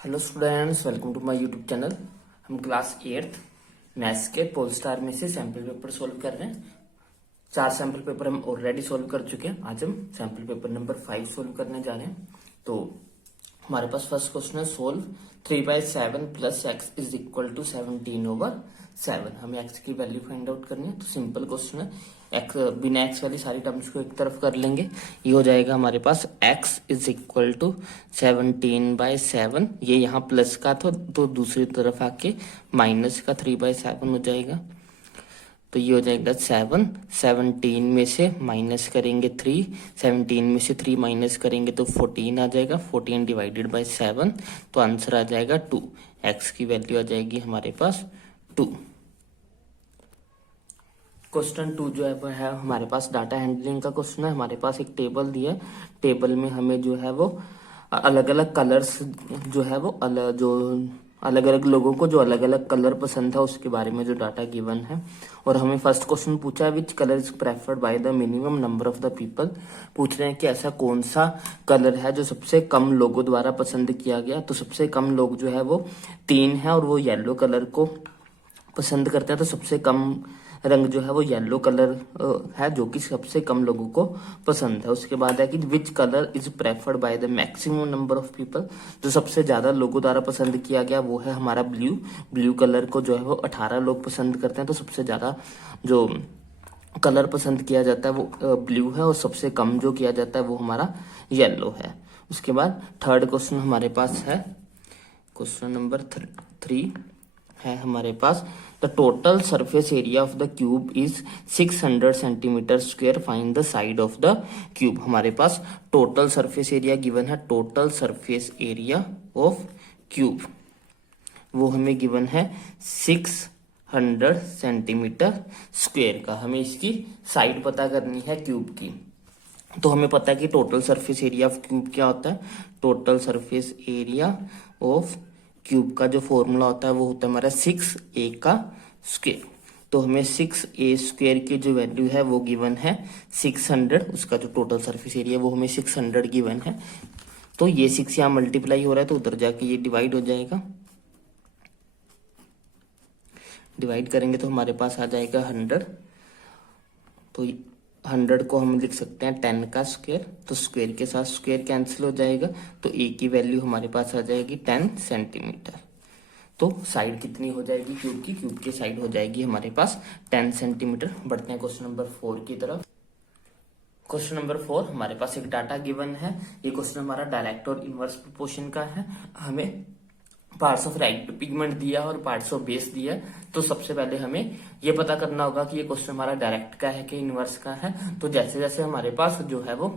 Hello students, welcome to my YouTube channel. हम class 8th maths के pole star में से सैंपल पेपर सोल्व कर रहे हैं। 4 सैंपल पेपर हम ऑलरेडी सोल्व कर चुके हैं। आज हम सैंपल पेपर नंबर 5 सोल्व करने जा रहे हैं। तो हमारे पास फर्स्ट क्वेश्चन है, solve 3/7 plus x is equal to 17/7। हमें एक्स की वैल्यू फाइंड आउट करनी है। तो सिंपल क्वेश्चन है, एक्स बिना एक्स वाली सारी टर्म्स को एक तरफ कर लेंगे। ये हो जाएगा हमारे पास एक्स इज इक्वल टू 17/7। ये यहाँ प्लस का था तो दूसरी तरफ आके माइनस का 3/7 हो जाएगा। तो ये हो जाएगा 7। 17 में से माइनस करेंगे 3, 17 में से 3 माइनस करेंगे तो 14 आ जाएगा। 14 डिवाइडेड बाय 7 तो आंसर आ जाएगा 2। एक्स की वैल्यू आ जाएगी हमारे पास 2। क्वेश्चन 2 जो है वो है हमारे पास डाटा हैंडलिंग का क्वेश्चन है। हमारे पास एक टेबल दिया है। टेबल में हमें जो है वो अलग अलग कलर्स जो है वो अलग अलग लोगों को जो अलग अलग कलर पसंद था उसके बारे में जो डाटा गिवन है। और हमें फर्स्ट क्वेश्चन पूछा है, which colour is preferred by the minimum number of the people. पूछ रहे हैं कि ऐसा कौन सा कलर है जो सबसे कम लोगों द्वारा पसंद किया गया। तो सबसे कम लोग जो है वो 3 है और वो येलो कलर को पसंद करते हैं। तो सबसे कम रंग जो है वो येलो कलर है जो कि सबसे कम लोगों को पसंद है। उसके बाद है कि which colour is preferred by the maximum number of people. जो सबसे ज्यादा लोगों द्वारा पसंद किया गया वो है हमारा ब्लू। ब्लू कलर को जो है वो 18 लोग पसंद करते हैं। तो सबसे ज्यादा जो कलर पसंद किया जाता है वो ब्लू है और सबसे कम जो किया जाता है वो हमारा येलो है। उसके बाद थर्ड क्वेश्चन हमारे पास है, क्वेश्चन नंबर 3 है हमारे पास, the total surface area of the cube is 600 centimetre square, find the side of the cube. हमारे पास टोटल सरफेस एरिया गिवन है। Total surface area of cube वो हमें गिवन है 600 सेंटीमीटर स्क्वायर का। हमें इसकी साइड पता करनी है क्यूब की। तो हमें पता है कि total surface area of cube क्या होता है। Total surface area of cube का जो फॉर्मूला होता है वो होता है हमारा 6a का स्क्वायर। तो हमें 6a स्क्वायर की जो वैल्यू है वो गिवन है 600। उसका जो टोटल सरफेस एरिया वो हमें 600 गिवन है। तो ये 6 यहाँ मल्टीप्लाई हो रहा है तो उधर जाके ये डिवाइड हो जाएगा। डिवाइड करेंगे तो हमारे पास आ जाएगा 100। तो 100 को हम लिख सकते हैं 10 का स्क्वायर। तो स्क्वायर के साथ स्क्वायर कैंसिल हो जाएगा तो a की वैल्यू हमारे पास आ जाएगी 10 सेंटीमीटर। तो साइड कितनी हो जाएगी क्यूब की? क्यूब की साइड हो जाएगी हमारे पास 10 सेंटीमीटर। बढ़ते हैं क्वेश्चन नंबर 4 की तरफ। क्वेश्चन नंबर 4 हमारे पास एक डाटा गिवन है। ये क्वेश्चन हमारा डायरेक्ट और इनवर्स प्रोपोर्शन का है। हमें पार्ट्स ऑफ रेड पिगमेंट दिया और पार्ट्स ऑफ बेस दिया है। तो सबसे पहले हमें ये पता करना होगा कि ये क्वेश्चन हमारा डायरेक्ट का है कि इनवर्स का है। तो जैसे जैसे हमारे पास जो है वो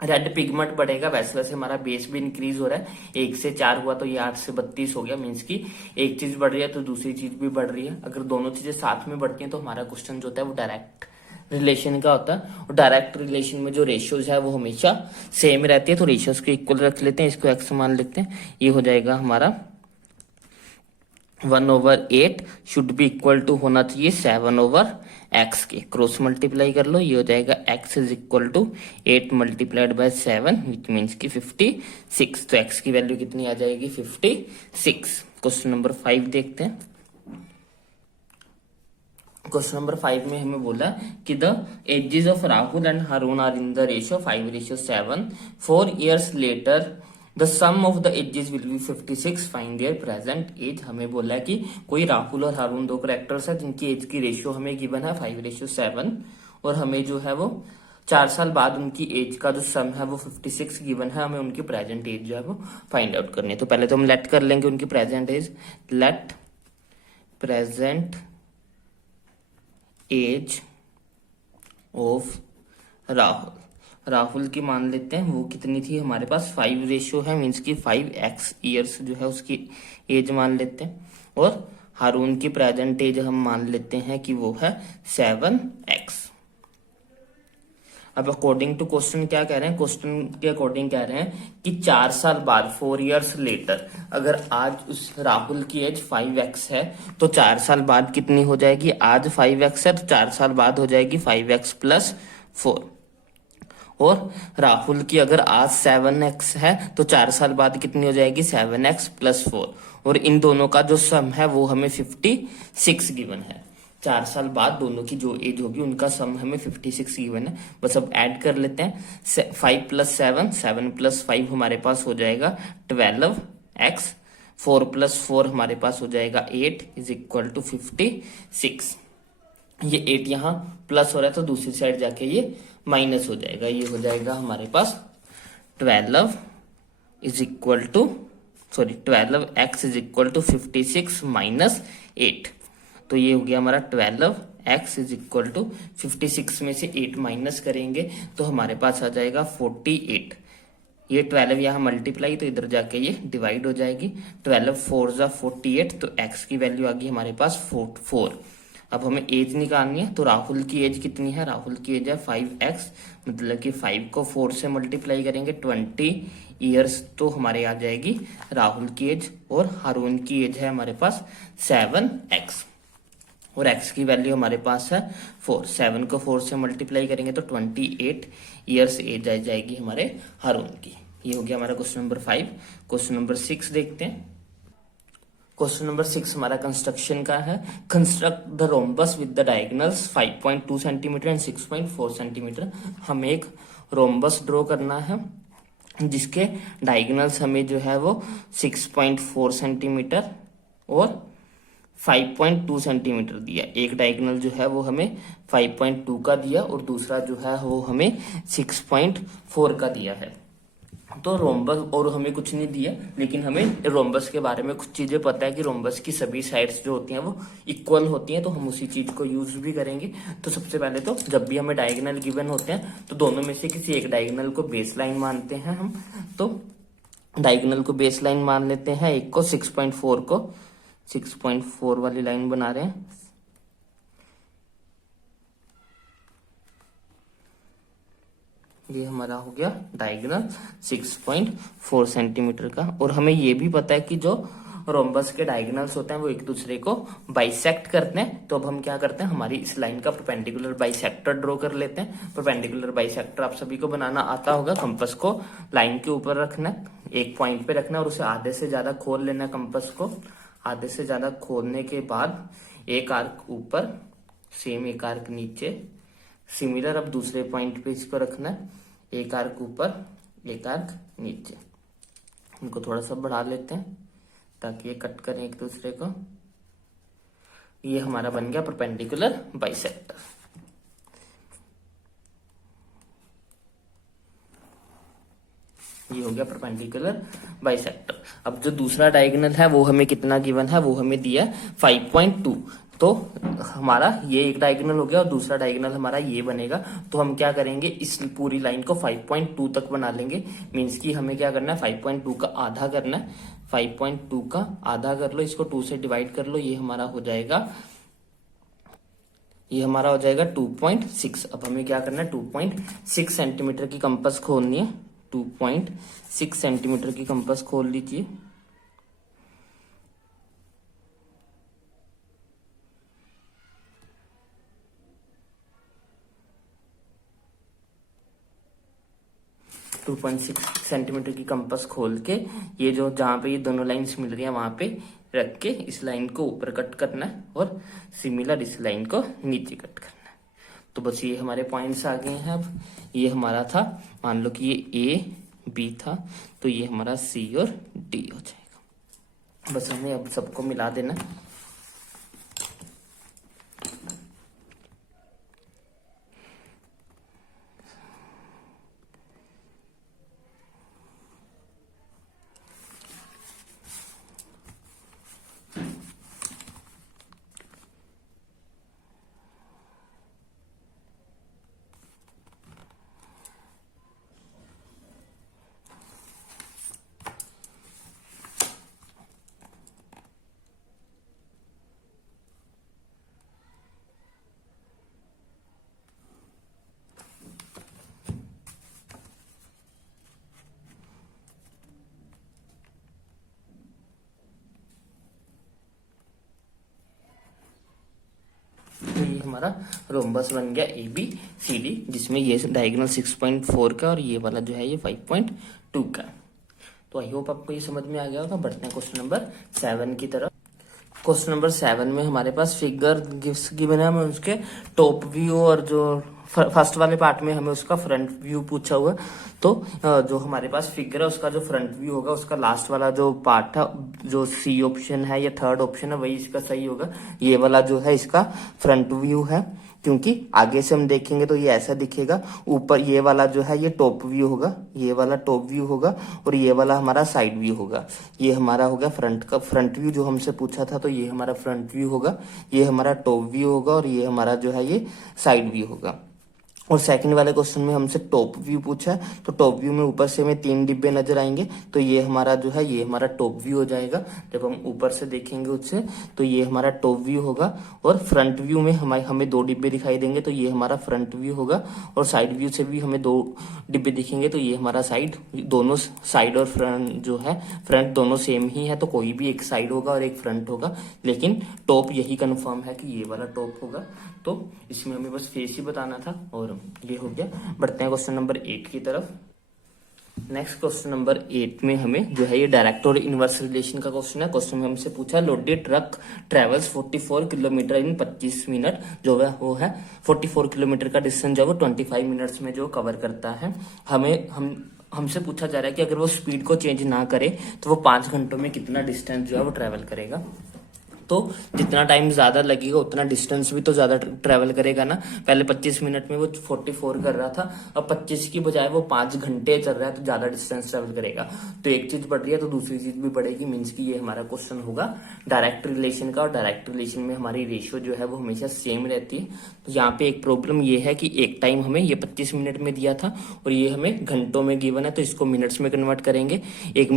रेड पिगमेंट बढ़ेगा वैसे वैसे हमारा बेस भी इंक्रीज हो रहा है। 1 से 4 हुआ तो ये 8 से 32 हो गया। मीन्स की एक चीज बढ़ रही है तो दूसरी चीज भी बढ़ रही है। अगर दोनों चीजें साथ में बढ़ती हैं तो हमारा क्वेश्चन जो होता है वो डायरेक्ट रिलेशन का होता है। और डायरेक्ट रिलेशन में जो रेशियोज है वो हमेशा सेम रहती है। तो रेशियोज को इक्वल रख लेते हैं, इसको एक्स मान लेते हैं। ये हो जाएगा हमारा 1/8 शुड बी इक्वल टू होना चाहिए 7/x के। क्रॉस मल्टीप्लाई कर लो, ये हो जाएगा x is equal to 8 multiplied by 7 which means की 56। तो x की वैल्यू कितनी आ जाएगी? 56। क्वेश्चन नंबर 5 देखते हैं। क्वेश्चन नंबर 5 में हमें बोला कि the ages of Rahul and Haroon are in the ratio 5:7। 4 years later the sum of the ages will be 56, find their present age. हमें बोला है कि कोई राहुल और हारून दो कैरेक्टर्स है जिनकी एज की रेशियो हमें गिवन है 5:7 और हमें जो है वो 4 साल बाद उनकी एज का जो सम है वो 56 गिवन है। हमें उनकी प्रेजेंट एज जो है वो फाइंड आउट करनी है। तो पहले तो हम लेट कर लेंगे उनकी present age. Let present age of Rahul. Rahul की मान लेते हैं वो कितनी थी हमारे पास 5 रेशियो है मीन्स की 5x ईयर्स जो है उसकी एज मान लेते हैं। और हारून की प्रेजेंट एज हम मान लेते हैं कि वो है 7x। अब अकॉर्डिंग टू क्वेश्चन क्या कह रहे हैं? क्वेश्चन के अकॉर्डिंग कह रहे हैं कि 4 साल बाद 4 years लेटर अगर आज उस राहुल की एज 5x है तो 4 साल बाद कितनी हो जाएगी? आज 5x है तो 4 साल बाद हो जाएगी 5x + 4। और राहुल की अगर आज 7x है तो 4 साल बाद कितनी हो जाएगी 7x+4। और इन दोनों का जो सम है वो हमें 56 गिवन है। 4 साल बाद दोनों की जो एज होगी उनका सम हमें 56 गिवन है। बस अब ऐड कर लेते हैं। 5+7, 7+5 हमारे पास हो जाएगा 12x, 4+4 हमारे पास हो जाएगा 8 इज इक्वल टू 56। ये 8 यहाँ प्लस हो रहा है तो दूसरी साइड जाके ये माइनस हो जाएगा। ये हो जाएगा हमारे पास 12 is equal to 12x is equal to 56 minus 8। तो ये हो गया हमारा 12x इज इक्वल टू 56 में से 8 माइनस करेंगे तो हमारे पास आ जाएगा 48। ये 12 यहाँ मल्टीप्लाई तो इधर जाके ये डिवाइड हो जाएगी। 12 4 जा 48 तो x की वैल्यू आ गई हमारे पास 4। अब हमें एज निकालनी है तो राहुल की एज कितनी है, राहुल की एज है 5x, मतलब कि 5 को 4 से मल्टीप्लाई करेंगे 20 ईयर्स तो हमारे आ जाएगी राहुल की एज। और हारून की एज है हमारे पास 7x और x की वैल्यू हमारे पास है 4। 7 को 4 से मल्टीप्लाई करेंगे तो 28 ईयर्स एज आ जाएगी हमारे हारून की। ये हो गया हमारा क्वेश्चन नंबर 5। क्वेश्चन नंबर 6 देखते हैं। क्वेश्चन नंबर 6 हमारा कंस्ट्रक्शन का है। Construct the rhombus with the diagonals 5.2 centimetre and 6.4 centimetre. हमें एक रोम्बस ड्रॉ करना है जिसके डायगोनल्स हमें जो है वो 6.4 सेंटीमीटर और 5.2 सेंटीमीटर दिया। एक डायगोनल जो है वो हमें 5.2 का दिया और दूसरा जो है वो हमें 6.4 का दिया है। तो रोम्बस और हमें कुछ नहीं दिया, लेकिन हमें रोम्बस के बारे में कुछ चीजें पता है कि रोम्बस की सभी साइड्स जो होती हैं वो इक्वल होती हैं, तो हम उसी चीज को यूज भी करेंगे। तो सबसे पहले तो जब भी हमें डायगोनल गिवन होते हैं तो दोनों में से किसी एक डायगोनल को बेस लाइन मानते हैं हम। तो डायगोनल को बेस लाइन मान लेते हैं, एक को 6.4 को 6.4 वाली लाइन बना रहे हैं। ये हमारा हो गया डायगोनल 6.4 सेंटीमीटर का। और हमें ये भी पता है कि जो रोम्बस के डायगोनल्स होते हैं वो एक दूसरे को बाइसेक्ट करते हैं। तो अब हम क्या करते हैं, हमारी इस लाइन का परपेंडिकुलर बाइसेक्टर ड्रॉ कर लेते हैं। परपेंडिकुलर बाइसेक्टर आप सभी को बनाना आता होगा। कंपास को लाइन के ऊपर रखना, एक पॉइंट पे रखना और उसे आधे से ज्यादा खोल लेना। कंपास को आधे से ज्यादा खोलने के बाद एक आर्क ऊपर, सेम एक आर्क नीचे, सिमिलर अब दूसरे पॉइंट पे इसको रखना है, एक आर्क ऊपर एक आर्क नीचे। इनको थोड़ा सा बढ़ा लेते हैं ताकि ये कट करें एक दूसरे को। ये हमारा बन गया परपेंडिकुलर बाइसेक्टर। ये हो गया परपेंडिकुलर बाइसेक्टर। अब जो दूसरा डायगोनल है वो हमें कितना गिवन है, वो हमें दिया 5.2। तो हमारा ये एक डायगोनल हो गया और दूसरा डायगोनल हमारा ये बनेगा। तो हम क्या करेंगे, इस पूरी लाइन को 5.2 तक बना लेंगे। मींस कि हमें क्या करना है, 5.2 का आधा करना है। 5.2 का आधा कर लो, इसको 2 से डिवाइड कर लो, ये हमारा हो जाएगा 2.6। अब हमें क्या करना है, 2.6 सेंटीमीटर की कंपास खोलनी है। 2.6 सेंटीमीटर की कंपास खोल लीजिए। टू 2.6 सेंटीमीटर की कंपास खोल के ये जो जहां पे ये दोनों लाइंस मिल रही है वहां पे रख के इस लाइन को ऊपर कट करना है और सिमिलर इस लाइन को नीचे कट करना है। तो बस ये हमारे पॉइंट्स आ गए हैं। अब ये हमारा था, मान लो कि ये ए बी था, तो ये हमारा सी और डी हो जाएगा। बस हमें अब सबको मिला देना। हमारा रोम्बस बन गया ABCD, जिसमें ये डायगोनल 6.4 का और ये वाला जो है ये 5.2 का। तो आई होप आपको ये समझ में आ गया होगा। बढ़ते हैं क्वेश्चन नंबर 7 की तरफ। क्वेश्चन नंबर 7 में हमारे पास फिगर गिव्स गिवन है, हमें उसके टॉप व्यू और जो फर्स्ट वाले पार्ट में हमें उसका फ्रंट व्यू पूछा हुआ है। तो जो हमारे पास फिगर है उसका जो फ्रंट व्यू होगा, उसका लास्ट वाला जो पार्ट है, जो C ऑप्शन है या थर्ड ऑप्शन है, वही इसका सही होगा। ये वाला जो है इसका फ्रंट व्यू है, क्योंकि आगे से हम देखेंगे तो ये ऐसा दिखेगा। ऊपर ये वाला जो है ये टॉप व्यू होगा, ये वाला टॉप व्यू होगा, और ये वाला हमारा साइड व्यू होगा। ये हमारा हो गया फ्रंट का फ्रंट व्यू जो हमसे पूछा था, तो ये हमारा फ्रंट व्यू होगा, ये हमारा टॉप व्यू होगा, और ये हमारा जो है ये साइड व्यू होगा। और सेकंड वाले क्वेश्चन में हमसे टॉप व्यू पूछा है, तो टॉप व्यू में ऊपर से हमें 3 डिब्बे नजर आएंगे, तो ये हमारा जो है ये हमारा टॉप व्यू हो जाएगा। जब हम ऊपर से देखेंगे उससे तो ये हमारा टॉप व्यू होगा। और फ्रंट व्यू में हमें 2 डिब्बे दिखाई देंगे, तो ये हमारा फ्रंट व्यू होगा। और साइड व्यू से भी हमें 2 डिब्बे दिखेंगे, तो ये हमारा साइड, दोनों साइड और फ्रंट जो है फ्रंट दोनों सेम ही है, तो कोई भी एक साइड होगा और एक फ्रंट होगा, लेकिन टॉप यही कंफर्म है कि ये वाला टॉप होगा। तो इसमें हमें बस फेस ही बताना था और ये हो गया। बढ़ते हैं क्वेश्चन नंबर 8 की तरफ। नेक्स्ट क्वेश्चन नंबर 8 में हमें जो है ये डायरेक्ट और इनवर्स रिलेशन का क्वेश्चन है। क्वेश्चन में हमसे पूछा लोडेड ट्रक ट्रेवल्स 44 किलोमीटर इन 25 मिनट, जो है वो है 44 किलोमीटर का डिस्टेंस जो है वो 25 मिनट्स में जो कवर करता है। हमसे पूछा जा रहा है कि अगर वो स्पीड को चेंज ना करे तो वो 5 घंटों में कितना डिस्टेंस जो है वो ट्रेवल करेगा। तो जितना टाइम ज्यादा लगेगा उतना डिस्टेंस भी तो ज्यादा ट्रेवल करेगा ना। पहले 25 मिनट में वो 44 कर रहा था, अब 25 की बजाय वो 5 घंटे चल रहा है, तो ज्यादा डिस्टेंस ट्रेवल करेगा। तो एक चीज बढ़ रही है तो दूसरी चीज भी बढ़ेगी, मीन्स की ये हमारा क्वेश्चन होगा डायरेक्ट रिलेशन का। और डायरेक्ट रिलेशन में हमारी रेशियो जो है वो हमेशा सेम रहती है। तो यहाँ पे एक प्रॉब्लम ये है कि एक टाइम हमें ये 25 मिनट में दिया था और ये हमें घंटों में गिवन है, तो इसको मिनट्स में कन्वर्ट करेंगे। एक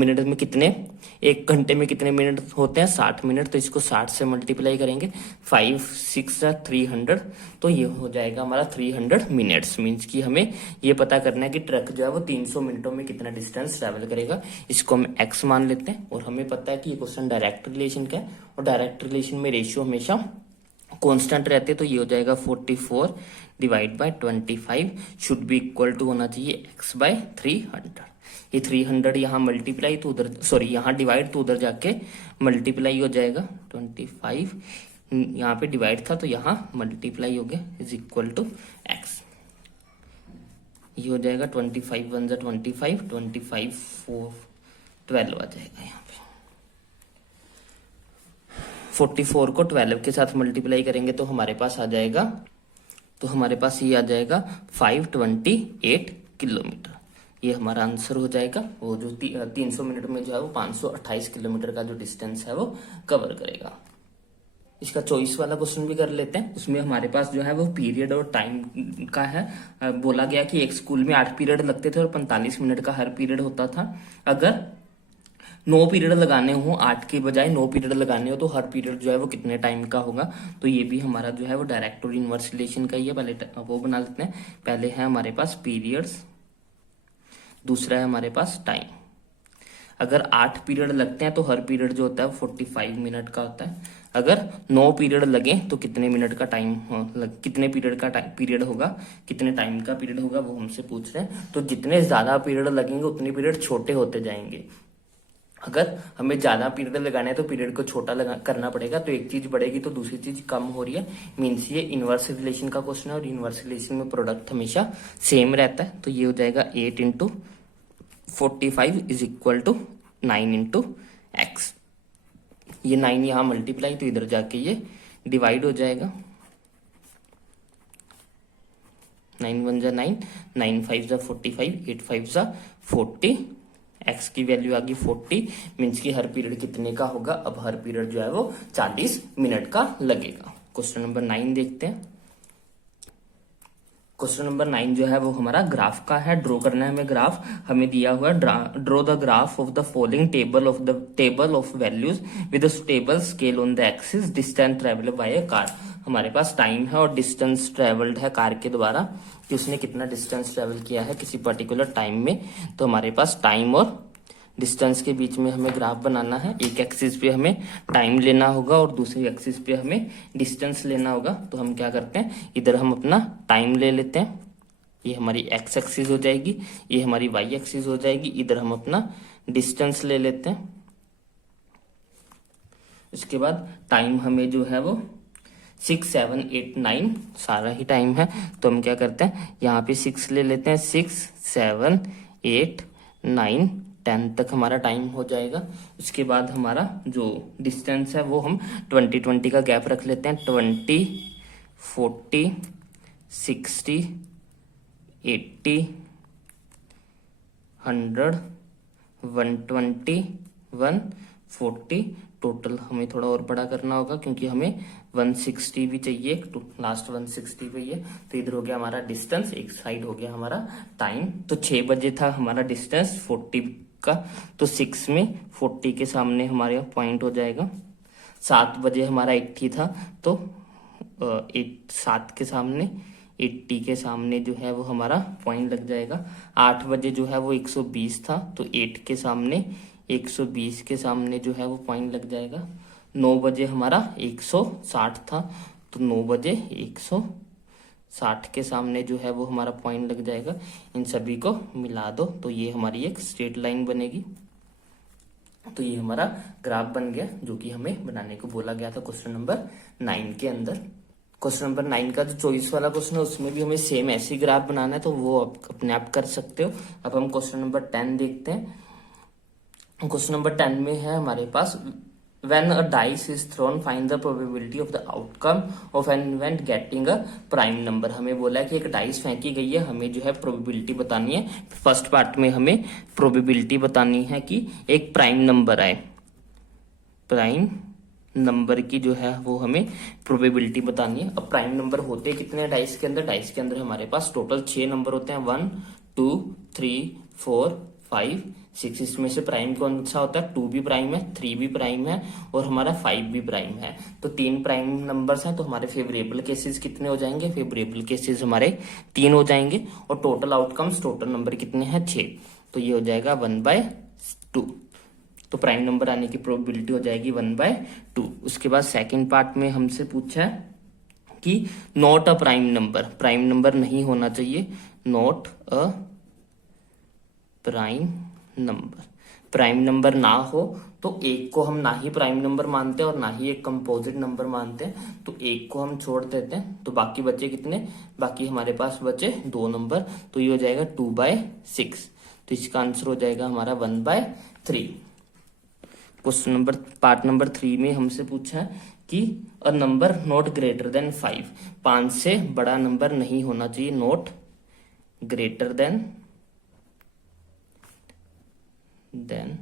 घंटे में कितने मिनट होते हैं? 60 मिनट। तो इसको 60 से मल्टीप्लाई करेंगे, 5 6 300, तो ये हो जाएगा हमारा 300 मिनट्स। मीन्स कि हमें ये पता करना है कि ट्रक जो है वो 300 मिनटों में कितना डिस्टेंस ट्रेवल करेगा। इसको हम x मान लेते हैं और हमें पता है कि ये क्वेश्चन डायरेक्ट रिलेशन का है और डायरेक्ट रिलेशन में रेशियो हमेशा कांस्टेंट रहते हैं। तो ये हो जाएगा 44 divide by 25 should be equal to होना चाहिए x बाय 300। ये 300 यहाँ मल्टीप्लाई तो उधर, सॉरी यहाँ डिवाइड तो उधर जाके मल्टीप्लाई हो जाएगा। 25 यहाँ पे डिवाइड था तो यहाँ मल्टीप्लाई हो गया, इज इक्वल टू x। ये हो जाएगा 25 1 25, 25 4 12 आ जाएगा। यहाँ पे 44 को 12 के साथ मल्टीप्लाई करेंगे तो हमारे पास आ जाएगा, तो हमारे पास ये आ जाएगा 528 किलोमीटर। ये हमारा आंसर हो जाएगा। वो जो 300 मिनट में जो है वो 528 किलोमीटर का जो डिस्टेंस है वो कवर करेगा। इसका चॉइस वाला क्वेश्चन भी कर लेते हैं। उसमें हमारे पास जो है वो पीरियड और टाइम का है। बोला गया कि एक स्कूल में 8 पीरियड लगते थे और 45 मिनट का हर पीरियड होता था। अगर 9 पीरियड लगाने हो, 8 के बजाय 9 पीरियड लगाने हो, तो हर पीरियड जो है वो कितने टाइम का होगा। तो ये भी हमारा जो है वो डायरेक्ट और इनवर्स रिलेशन का ही है। पहले वो बना लेते हैं। पहले है हमारे पास पीरियड्स, दूसरा है हमारे पास टाइम। अगर 8 पीरियड लगते हैं तो हर पीरियड जो होता है 45 मिनट का होता है। अगर 9 पीरियड लगे तो कितने मिनट का टाइम, कितने पीरियड का पीरियड होगा, कितने टाइम का पीरियड होगा, वो हमसे पूछ रहे हैं। तो जितने ज्यादा पीरियड लगेंगे उतने पीरियड छोटे होते जाएंगे। अगर हमें ज्यादा पीरियड लगाना है तो पीरियड को छोटा करना पड़ेगा। तो एक चीज बढ़ेगी तो दूसरी चीज कम हो रही है। मीन्स ये इनवर्स रिलेशन का क्वेश्चन है और इनवर्स रिलेशन में प्रोडक्ट हमेशा सेम रहता है। तो ये हो जाएगा 8 into 45 is equal to 9 into x. ये 9 यहाँ मल्टीप्लाई तो इधर जाके ये डिवाइड हो जाएगा। 9 1 जा 9, 9 5 जा 45, 8 5 जा 40। x की वैल्यू आ गई 40। मीन्स की हर पीरियड कितने का होगा? अब हर पीरियड जो है वो 40 मिनट का लगेगा। क्वेश्चन नंबर 9 देखते हैं। क्वेश्चन नंबर 9 जो है वो हमारा ग्राफ का है। ड्रॉ करना है हमें ग्राफ। हमें दिया हुआ है draw the graph of the following table of values with stable scale on the axis distance travelled by a car. हमारे पास टाइम है और डिस्टेंस ट्रेवल्ड है कार के द्वारा कि उसने कितना डिस्टेंस ट्रेवल किया है किसी पर्टिकुलर टाइम में। तो हमारे पास टाइम और डिस्टेंस के बीच में हमें ग्राफ बनाना है। एक एक्सिस पे हमें टाइम लेना होगा और दूसरी एक्सिस पे हमें डिस्टेंस लेना होगा। तो हम क्या करते हैं, इधर हम अपना टाइम ले लेते हैं, ये हमारी एक्स एक्सिस हो जाएगी, ये हमारी वाई एक्सिस हो जाएगी। इधर हम अपना डिस्टेंस ले लेते हैं। उसके बाद टाइम हमें जो है वो 6, 7, 8, 9 सारा ही टाइम है। तो हम क्या करते हैं, यहाँ पे 6 ले लेते हैं, 6, 7, 8, 9, 10 तक हमारा टाइम हो जाएगा। उसके बाद हमारा जो डिस्टेंस है वो हम 20 का गैप रख लेते हैं। 20, 40, 60, 80, 100, 120, 140। टोटल हमें थोड़ा और बड़ा करना होगा क्योंकि हमें 160 भी चाहिए, लास्ट 160 पे है। तो इधर हो गया हमारा डिस्टेंस, एक साइड हो गया हमारा टाइम। तो 6 बजे था हमारा डिस्टेंस 40 का, तो 6 में 40 के सामने हमारे पॉइंट हो जाएगा। 7 बजे हमारा 80 था, तो 7 के सामने 80 के सामने जो है वो हमारा पॉइंट लग जाएगा। 8 बजे जो है वो 120 था, तो 8 के सामने 120 के सामने जो है वो पॉइंट लग जाएगा। 9 बजे हमारा 160 था, तो 9 बजे 160 के सामने जो है वो हमारा पॉइंट लग जाएगा। इन सभी को मिला दो तो ये हमारी एक स्ट्रेट लाइन बनेगी। तो ये हमारा ग्राफ बन गया जो कि हमें बनाने को बोला गया था क्वेश्चन नंबर 9 के अंदर। क्वेश्चन नंबर 9 का जो चॉइस वाला क्वेश्चन है उसमें भी हमें सेम ऐसी ग्राफ बनाना है, तो वो आप अपने आप कर सकते हो। अब हम क्वेश्चन नंबर 10 देखते हैं। क्वेश्चन नंबर 10 में है हमारे पास, when a dice is thrown find the probability of the outcome of an event getting a prime number। हमें बोला है कि एक डाइस फेंकी गई है, हमें जो है प्रोबेबिलिटी बतानी है। फर्स्ट पार्ट में हमें प्रोबेबिलिटी बतानी है कि एक प्राइम नंबर आए, प्राइम नंबर की जो है वो हमें प्रोबेबिलिटी बतानी है। अब प्राइम नंबर होते कितने डाइस के अंदर, डाइस के अंदर हमारे पास टोटल 6 नंबर होते हैं, 1, 2, 3, 4, 5, 6। इसमें से प्राइम कौन सा होता है, 2 भी प्राइम है, 3 भी प्राइम है और हमारा 5 भी प्राइम है। तो 3 प्राइम नंबर्स हैं, तो हमारे फेवरेबल केसेस कितने हो जाएंगे, फेवरेबल केसेस हमारे 3 हो जाएंगे। और टोटल आउटकम्स, टोटल नंबर कितने हैं, 6। तो ये हो जाएगा 1/2। तो प्राइम नंबर आने की प्रोबेबिलिटी हो जाएगी 1/2। उसके बाद सेकेंड पार्ट में हमसे पूछा है कि not a prime number, prime number नहीं होना चाहिए, not a prime number. Prime number ना हो तो एक को हम ना ही प्राइम नंबर मानते हैं और ना ही एक कंपोजिट नंबर मानते हैं, तो एक को हम छोड़ देते हैं। तो बाकी बचे कितने, बाकी हमारे पास बचे 2 नंबर, तो ये हो जाएगा 2/6। तो इसका आंसर हो जाएगा हमारा 1/3। क्वेश्चन नंबर पार्ट नंबर 3 में हमसे पूछा है कि a number not greater than 5, 5 से बड़ा नंबर नहीं होना चाहिए, नॉट ग्रेटर देन 5।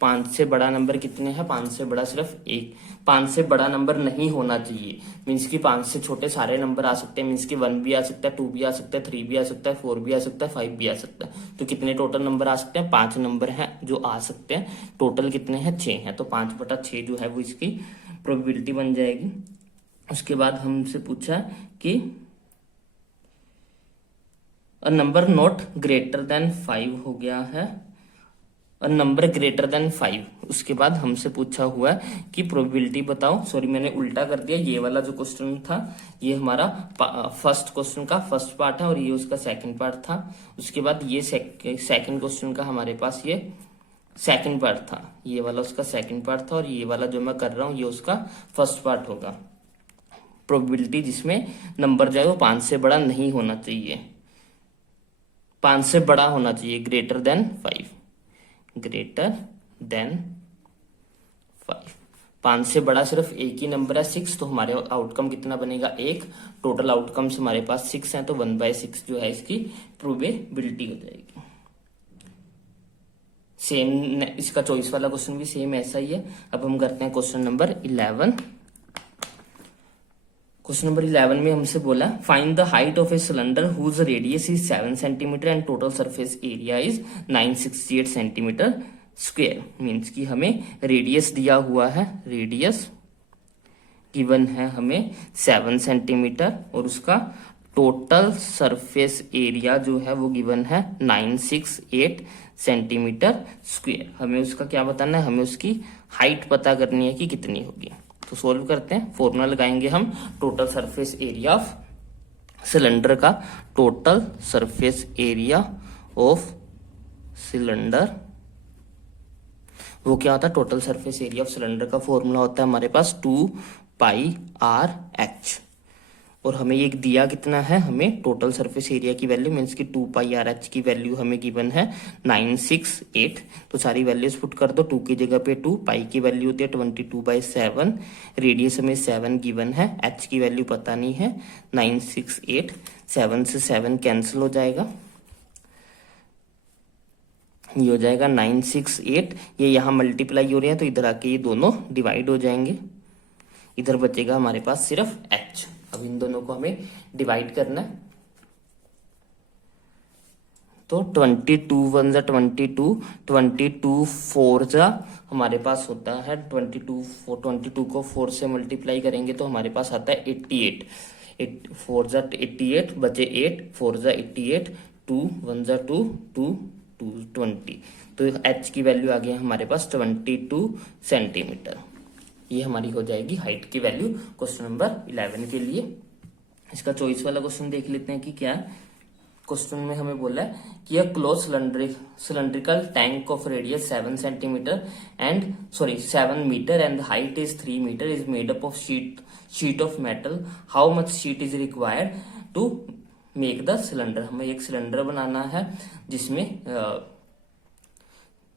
5 से बड़ा नंबर कितने हैं, 5 से बड़ा सिर्फ 1। 5 से बड़ा नंबर नहीं होना चाहिए मीन्स कि 5 से छोटे सारे नंबर आ सकते हैं, मीन्स कि 1 भी आ सकता है, 2 भी आ सकता है, 3 भी आ सकता है, 4 भी आ सकता है, 5 भी आ सकता है। तो कितने टोटल नंबर आ सकते हैं, 5 नंबर हैं जो आ सकते हैं। टोटल कितने हैं, 6 हैं, तो 5/6 जो है वो इसकी प्रोबेबिलिटी बन जाएगी। उसके बाद हमसे पूछा कि a number not greater than 5 हो गया है, नंबर ग्रेटर देन 5। उसके बाद हमसे पूछा हुआ है कि प्रोबेबिलिटी बताओ, सॉरी मैंने उल्टा कर दिया, ये वाला जो क्वेश्चन था ये हमारा फर्स्ट क्वेश्चन का फर्स्ट पार्ट है और ये उसका सेकंड पार्ट था। उसके बाद ये सेकंड क्वेश्चन का हमारे पास ये सेकंड पार्ट था, ये वाला उसका सेकंड पार्ट था और ये वाला जो मैं कर रहा हूँ ये उसका फर्स्ट पार्ट होगा। प्रोबेबिलिटी जिसमें नंबर जो है वो 5 से बड़ा नहीं होना चाहिए, 5 से बड़ा होना चाहिए, ग्रेटर देन 5, ग्रेटर देन 5। 5 से बड़ा सिर्फ एक ही नंबर है 6, तो हमारे आउटकम कितना बनेगा, 1। टोटल आउटकम्स हमारे पास 6 हैं, तो 1/6 जो है इसकी प्रोबेबिलिटी हो जाएगी। सेम इसका चॉइस वाला क्वेश्चन भी सेम ऐसा ही है। अब हम करते हैं क्वेश्चन नंबर 11। क्वेश्चन नंबर 11 में हमसे बोला find the height of a cylinder whose radius is 7 centimetre and total surface area is 968 centimetre square. Means कि हमें रेडियस दिया हुआ है, रेडियस गिवन है हमें 7 सेंटीमीटर और उसका टोटल सरफेस एरिया जो है वो गिवन है 968 सेंटीमीटर स्क्वायर। हमें उसका क्या बताना है, हमें उसकी हाइट पता करनी है कि कितनी होगी। तो सोल्व करते हैं, फॉर्मूला लगाएंगे हम total surface area of cylinder का। Total surface area of cylinder, वो क्या होता है, total surface area of cylinder का फॉर्मूला होता है हमारे पास 2πr/h। और हमें ये दिया कितना है, हमें टोटल सरफेस एरिया की वैल्यू मीन्स की 2πr/h की वैल्यू हमें गिवन है 968। तो सारी वैल्यूज पुट कर दो, 2 की जगह पे 2, पाई की वैल्यू होती है 22/7, रेडियस हमें 7 गिवन है, h की वैल्यू पता नहीं है 968। 7 से 7 कैंसिल हो जाएगा, ये हो जाएगा 968। ये यहाँ मल्टीप्लाई हो रहे हैं तो इधर आके ये दोनों डिवाइड हो जाएंगे, इधर बचेगा हमारे पास सिर्फ h। अब इन दोनों को हमें डिवाइड करना है। तो 22 1 जा 22, 22 4 जा हमारे पास होता है 22 को 4 से मल्टीप्लाई करेंगे तो हमारे पास आता है 88। 4 जा 88, बचे 8, 4 जा 88, 2 1 जा 2, 2 2 20। तो h की वैल्यू आ गई हमारे पास 22 सेंटीमीटर। ये हमारी हो जाएगी हाइट की वैल्यू क्वेश्चन नंबर 11 के लिए। इसका चॉइस वाला क्वेश्चन देख लेते हैं कि क्या है। क्वेश्चन में हमें बोला है कि a close cylindrical tank of radius 7 centimetre and 7 metre and height is 3 metre is made up of sheet of metal. How much sheet is required to make the cylinder. हमें एक सिलेंडर बनाना है जिसमें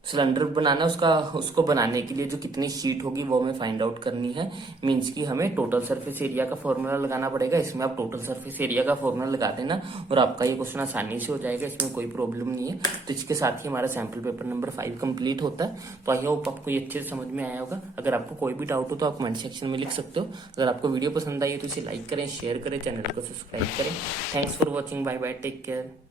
cylinder बनाना है, उसको बनाने के लिए जो कितनी शीट होगी वो हमें फाइंड आउट करनी है। मींस कि हमें टोटल सरफेस एरिया का फॉर्मूला लगाना पड़ेगा। इसमें आप टोटल सरफेस एरिया का फॉर्मूला लगा देना और आपका ये क्वेश्चन आसानी से हो जाएगा, इसमें कोई प्रॉब्लम नहीं है। तो इसके साथ ही हमारा सैम्पल पेपर नंबर 5 कंप्लीट होता है। तो आई होप आपको ये अच्छे से समझ में आया होगा। अगर आपको कोई भी डाउट हो तो आप कमेंट सेक्शन में लिख सकते हो। अगर आपको वीडियो पसंद आई है तो इसे लाइक करें, शेयर करें, चैनल को सब्सक्राइब करें। Thanks for watching, bye bye, take care.